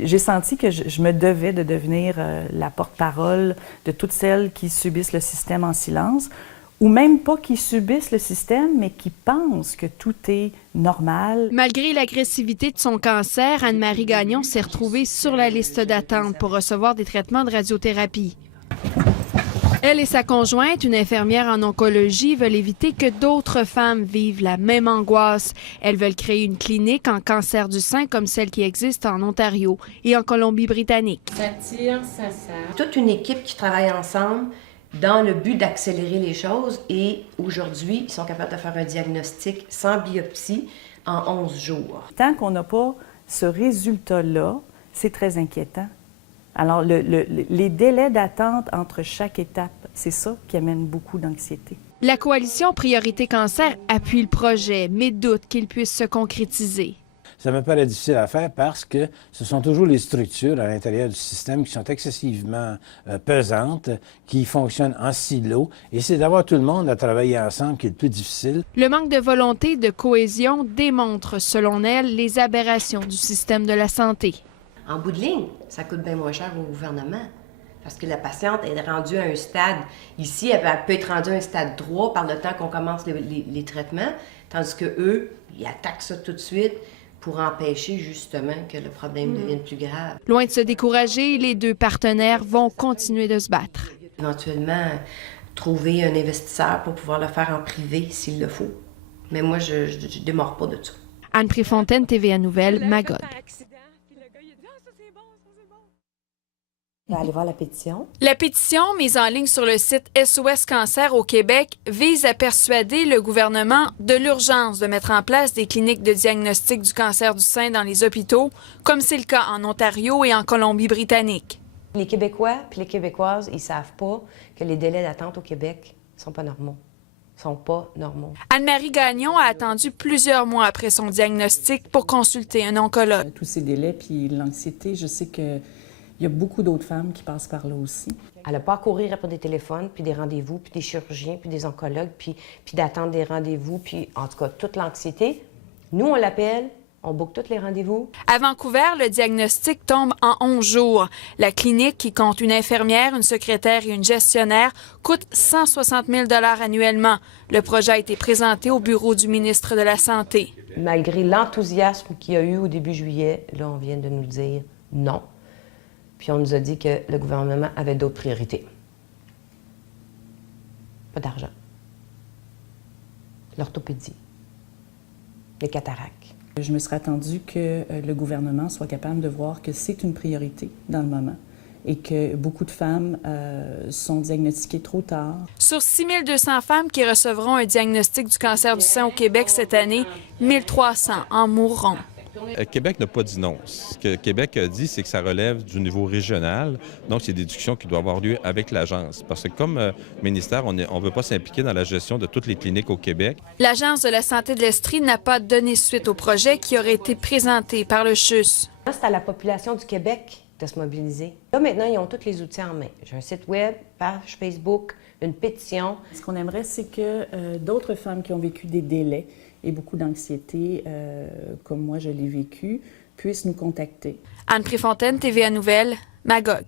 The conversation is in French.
J'ai senti que je me devais de devenir la porte-parole de toutes celles qui subissent le système en silence, ou même pas qui subissent le système, mais qui pensent que tout est normal. Malgré l'agressivité de son cancer, Anne-Marie Gagnon s'est retrouvée sur la liste d'attente pour recevoir des traitements de radiothérapie. Elle et sa conjointe, une infirmière en oncologie, veulent éviter que d'autres femmes vivent la même angoisse. Elles veulent créer une clinique en cancer du sein comme celle qui existe en Ontario et en Colombie-Britannique. Ça tire, ça serre. Toute une équipe qui travaille ensemble dans le but d'accélérer les choses et aujourd'hui, ils sont capables de faire un diagnostic sans biopsie en 11 jours. Tant qu'on n'a pas ce résultat-là, c'est très inquiétant. Alors, les délais d'attente entre chaque étape, c'est ça qui amène beaucoup d'anxiété. La coalition Priorité Cancer appuie le projet, mais doute qu'il puisse se concrétiser. Ça me paraît difficile à faire parce que ce sont toujours les structures à l'intérieur du système qui sont excessivement pesantes, qui fonctionnent en silo, et c'est d'avoir tout le monde à travailler ensemble qui est le plus difficile. Le manque de volonté et de cohésion démontre, selon elle, les aberrations du système de la santé. En bout de ligne, ça coûte bien moins cher au gouvernement. Parce que la patiente est rendue à un stade, ici, elle peut être rendue à un stade 3 par le temps qu'on commence les traitements, tandis qu'eux, ils attaquent ça tout de suite pour empêcher justement que le problème devienne plus grave. Loin de se décourager, les deux partenaires vont continuer de se battre. Éventuellement, trouver un investisseur pour pouvoir le faire en privé s'il le faut. Mais moi, je ne démords pas de ça. Anne Préfontaine, TVA Nouvelles, Magog. Allez voir la pétition. La pétition, mise en ligne sur le site SOS Cancer au Québec, vise à persuader le gouvernement de l'urgence de mettre en place des cliniques de diagnostic du cancer du sein dans les hôpitaux, comme c'est le cas en Ontario et en Colombie-Britannique. Les Québécois puis les Québécoises, ils savent pas que les délais d'attente au Québec sont pas normaux. Anne-Marie Gagnon a attendu plusieurs mois après son diagnostic pour consulter un oncologue. Tous ces délais puis l'anxiété, je sais que il y a beaucoup d'autres femmes qui passent par là aussi. Elle n'a pas à courir après des téléphones, puis des rendez-vous, puis des chirurgiens, puis des oncologues, puis d'attendre des rendez-vous, puis en tout cas, toute l'anxiété. Nous, on l'appelle, on boucle tous les rendez-vous. À Vancouver, le diagnostic tombe en 11 jours. La clinique, qui compte une infirmière, une secrétaire et une gestionnaire, coûte 160 000 $ annuellement. Le projet a été présenté au bureau du ministre de la Santé. Malgré l'enthousiasme qu'il y a eu au début juillet, là, on vient de nous dire non. Puis on nous a dit que le gouvernement avait d'autres priorités. Pas d'argent. L'orthopédie. Les cataractes. Je me serais attendue que le gouvernement soit capable de voir que c'est une priorité dans le moment et que beaucoup de femmes sont diagnostiquées trop tard. Sur 6 200 femmes qui recevront un diagnostic du cancer du sein au Québec cette année, 1 300 en mourront. Québec n'a pas dit non. Ce que Québec a dit, c'est que ça relève du niveau régional. Donc, c'est des discussions qui doivent avoir lieu avec l'agence. Parce que comme ministère, on ne veut pas s'impliquer dans la gestion de toutes les cliniques au Québec. L'Agence de la santé de l'Estrie n'a pas donné suite au projet qui aurait été présenté par le CHUS. C'est à la population du Québec de se mobiliser. Là, maintenant, ils ont tous les outils en main. J'ai un site web, page Facebook, une pétition. Ce qu'on aimerait, c'est que d'autres femmes qui ont vécu des délais et beaucoup d'anxiété, comme moi je l'ai vécu, puissent nous contacter. Anne Préfontaine, TVA Nouvelles, Magog.